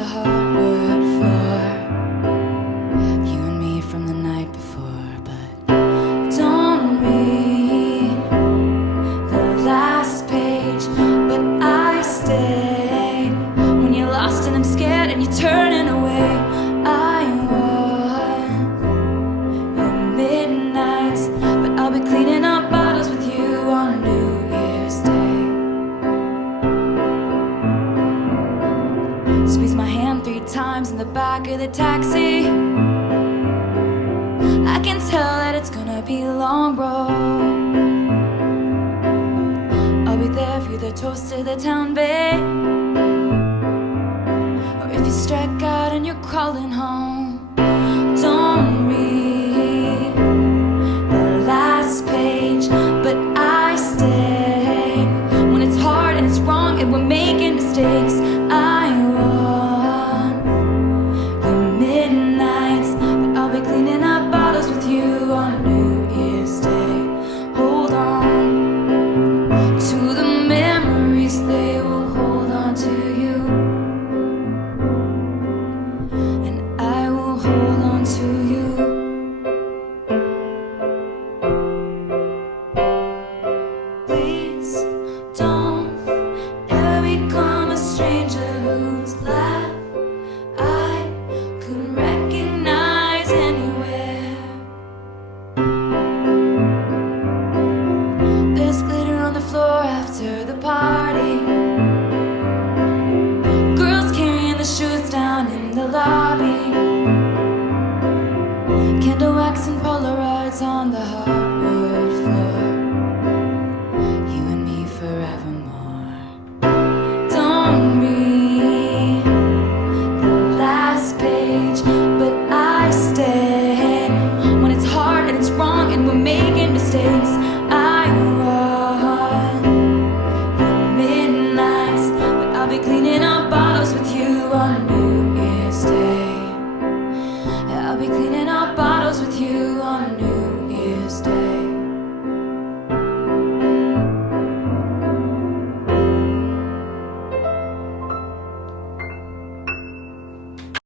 the hardwood floor. You and me from the night before, but don't read the last page. But I stayed when you're lost and I'm scared and you're turning away. I want your midnights, but I'll be cleaning up bottles with you on New Year's Day. Squeeze my hand 3 times in the back of the taxi. I can tell that it's gonna be a long road. I'll be there for you, the toast to the town, babe. Or if you strike out and you're crawling home, don't read the last page. But I stay when it's hard and it's wrong and we're making mistakes. I want your midnights, but I'll be cleaning up bottles with you on New Year's Day. Hold on to the memories, they will hold on to you, and I will hold on to you. Please don't ever become a stranger whose laugh I could recognize anywhere. There's glitter on the floor after the party. Girls carrying the shoes down in the lobby. Candle wax and Polaroids on the heart.